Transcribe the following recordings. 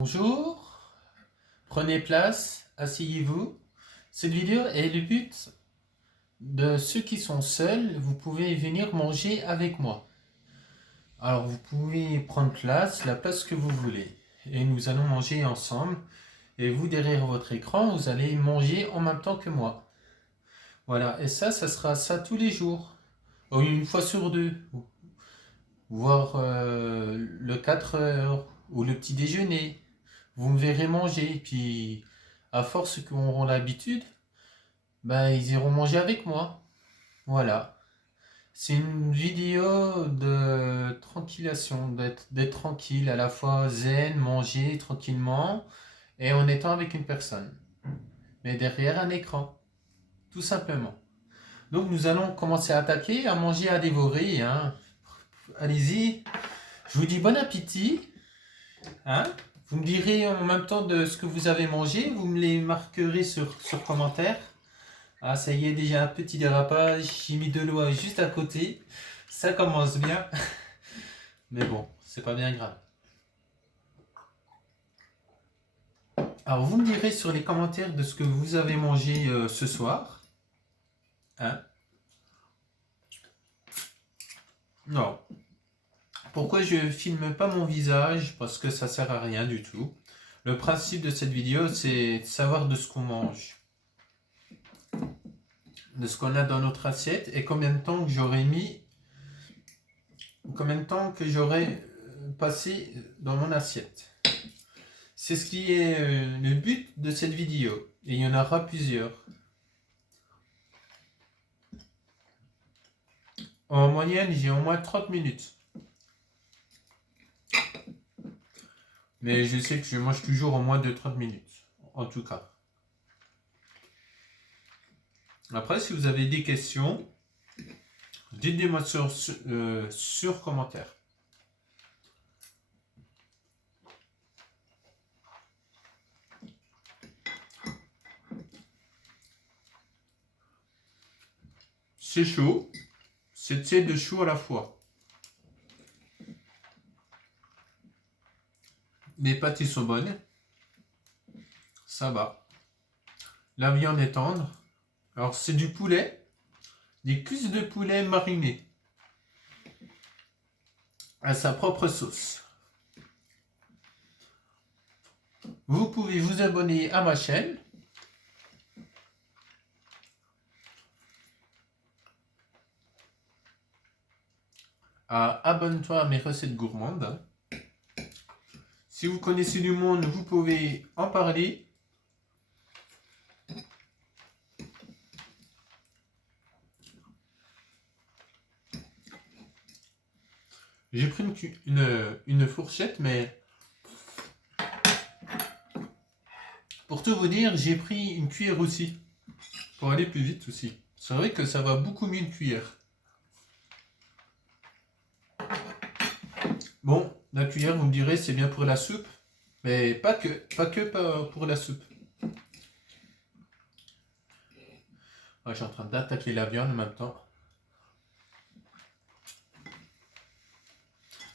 Bonjour, prenez place, asseyez-vous. Cette vidéo est le but de ceux qui sont seuls, vous pouvez venir manger avec moi. Alors vous pouvez prendre place, la place que vous voulez. Et nous allons manger ensemble. Et vous, derrière votre écran, vous allez manger en même temps que moi. Voilà, et ça sera ça tous les jours. Ou une fois sur deux. Voire le 4 heures, ou le petit déjeuner. Vous me verrez manger, puis à force qu'ils auront l'habitude, ben ils iront manger avec moi. Voilà. C'est une vidéo de tranquillation, d'être tranquille, à la fois zen, manger tranquillement, et en étant avec une personne. Mais derrière un écran, tout simplement. Donc nous allons commencer à attaquer, à manger, à dévorer. Hein. Allez-y. Je vous dis bon appétit. Hein. Vous me direz en même temps de ce que vous avez mangé, vous me les marquerez sur commentaire. Ah, ça y est, déjà un petit dérapage, j'ai mis de l'eau juste à côté. Ça commence bien. Mais bon, c'est pas bien grave. Alors, vous me direz sur les commentaires de ce que vous avez mangé ce soir. Hein? Non. Pourquoi je filme pas mon visage? Parce que ça sert à rien du tout. Le principe de cette vidéo, c'est de savoir de ce qu'on mange. De ce qu'on a dans notre assiette et combien de temps que j'aurais mis, combien de temps que j'aurais passé dans mon assiette. C'est ce qui est le but de cette vidéo. Et il y en aura plusieurs. En moyenne, j'ai au moins 30 minutes. Mais je sais que je mange toujours au moins de 30 minutes. En tout cas. Après, si vous avez des questions, dites-les-moi sur commentaire. C'est chaud. C'est tiède de chaud à la fois. Les pâtes sont bonnes. Ça va. La viande est tendre. Alors c'est du poulet. Des cuisses de poulet marinées. À sa propre sauce. Vous pouvez vous abonner à ma chaîne. Abonne-toi à mes recettes gourmandes. Si vous connaissez du monde, vous pouvez en parler. J'ai pris une fourchette, mais pour tout vous dire, j'ai pris une cuillère aussi. Pour aller plus vite aussi. C'est vrai que ça va beaucoup mieux une cuillère. Bon, la cuillère, vous me direz, c'est bien pour la soupe. Mais pas que pour la soupe. Je suis en train d'attaquer la viande en même temps.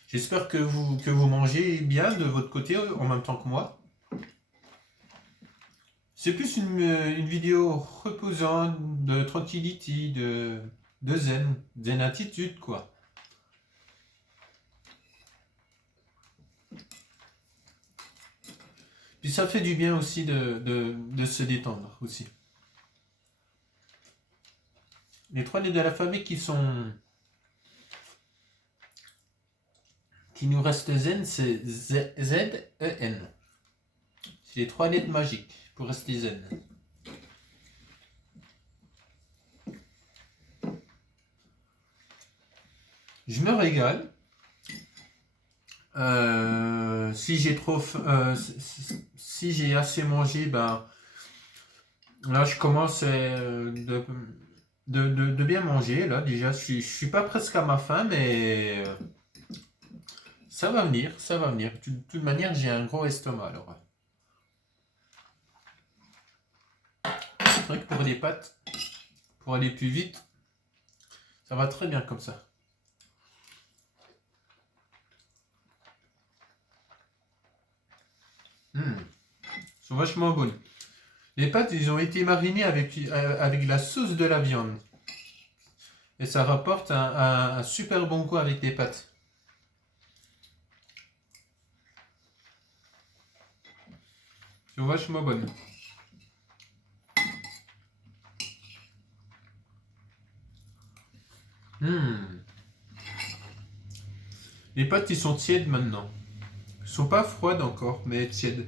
J'espère que vous mangez bien de votre côté en même temps que moi. C'est plus une vidéo reposante, de tranquillité, de zen attitude quoi. Puis ça fait du bien aussi de se détendre aussi. Les trois lettres de l'alphabet qui nous restent zen, c'est Z-E-N. C'est les trois lettres magiques pour rester zen. Je me régale. Si j'ai assez mangé, ben là je commence de bien manger. Là déjà, je suis pas presque à ma faim, mais ça va venir, ça va venir. De toute manière, j'ai un gros estomac alors. C'est vrai que pour les pâtes, pour aller plus vite, ça va très bien comme ça. Mmh. Sont vachement bonnes. Les pâtes, ils ont été marinées avec la sauce de la viande. Et ça rapporte un super bon goût avec les pâtes. Sont vachement bonnes. Les pâtes, ils sont tièdes maintenant. Ils sont pas froides encore, mais tièdes.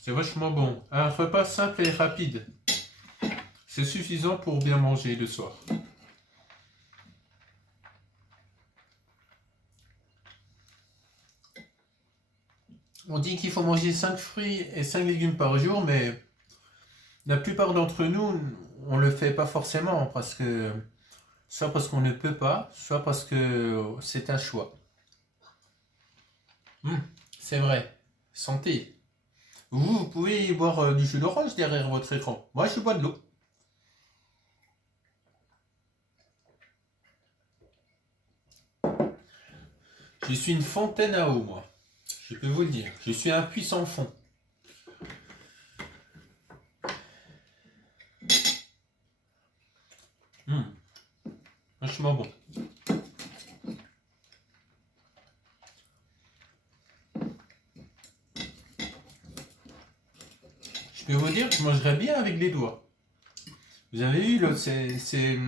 C'est vachement bon. Un repas simple et rapide. C'est suffisant pour bien manger le soir. On dit qu'il faut manger 5 fruits et 5 légumes par jour, mais la plupart d'entre nous, on le fait pas forcément soit parce qu'on ne peut pas, soit parce que c'est un choix. C'est vrai. Santé. Vous pouvez boire du jus d'orange derrière votre écran. Moi, je bois de l'eau. Je suis une fontaine à eau, moi. Je peux vous le dire. Je suis un puissant fond. Vachement bon. Je peux vous dire que je mangerais bien avec les doigts. Vous avez vu, l'os, c'est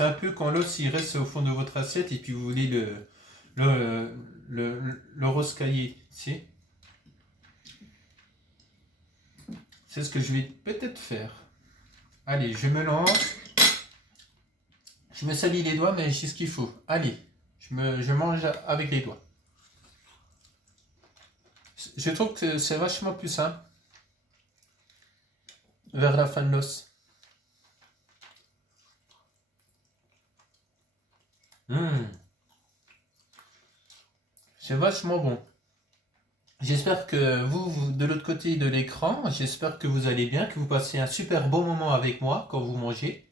un peu quand l'os il reste au fond de votre assiette et puis vous voulez le roscailler. Si? C'est ce que je vais peut-être faire. Allez, je me lance. Je me salis les doigts, mais j'ai ce qu'il faut. Allez, je mange avec les doigts. Je trouve que c'est vachement plus simple vers la fin de l'os. C'est vachement bon. J'espère que vous, de l'autre côté de l'écran, j'espère que vous allez bien, que vous passez un super bon moment avec moi quand vous mangez.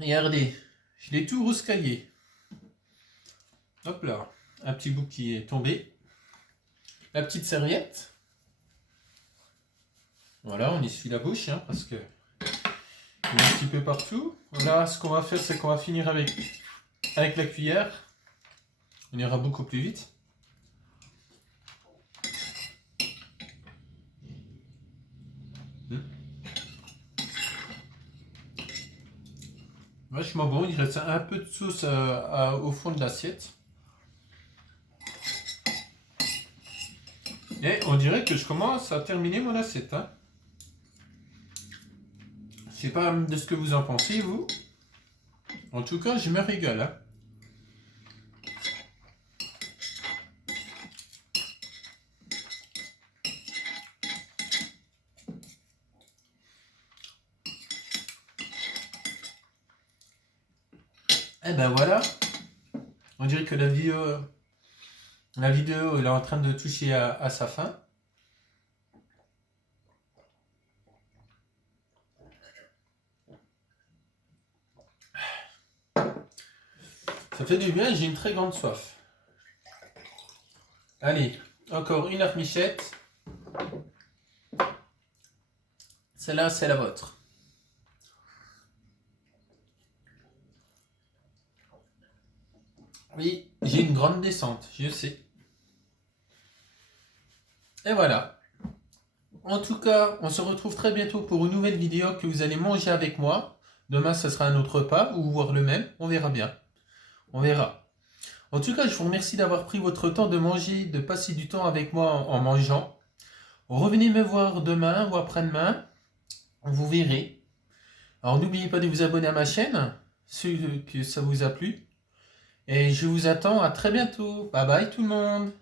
Regardez, je l'ai tout rouscaillé. Hop là, un petit bout qui est tombé. La petite serviette. Voilà, on essuie la bouche, parce que il y a un petit peu partout. Là, ce qu'on va faire, c'est qu'on va finir avec la cuillère. On ira beaucoup plus vite. Vachement bon, il reste un peu de sauce au fond de l'assiette. Et on dirait que je commence à terminer mon assiette. Je sais pas de ce que vous en pensez, vous. En tout cas, je me régale. Et ben voilà. On dirait que la vidéo elle est en train de toucher à sa fin. Ça fait du bien, j'ai une très grande soif. Allez, encore une armichette. Celle-là, c'est la vôtre. Oui, j'ai une grande descente, je sais. Et voilà. En tout cas, on se retrouve très bientôt pour une nouvelle vidéo que vous allez manger avec moi. Demain, ce sera un autre repas ou voir le même. On verra bien. On verra. En tout cas, je vous remercie d'avoir pris votre temps de manger, de passer du temps avec moi en mangeant. Revenez me voir demain ou après-demain. Vous verrez. Alors, n'oubliez pas de vous abonner à ma chaîne, si que ça vous a plu. Et je vous attends à très bientôt. Bye bye tout le monde.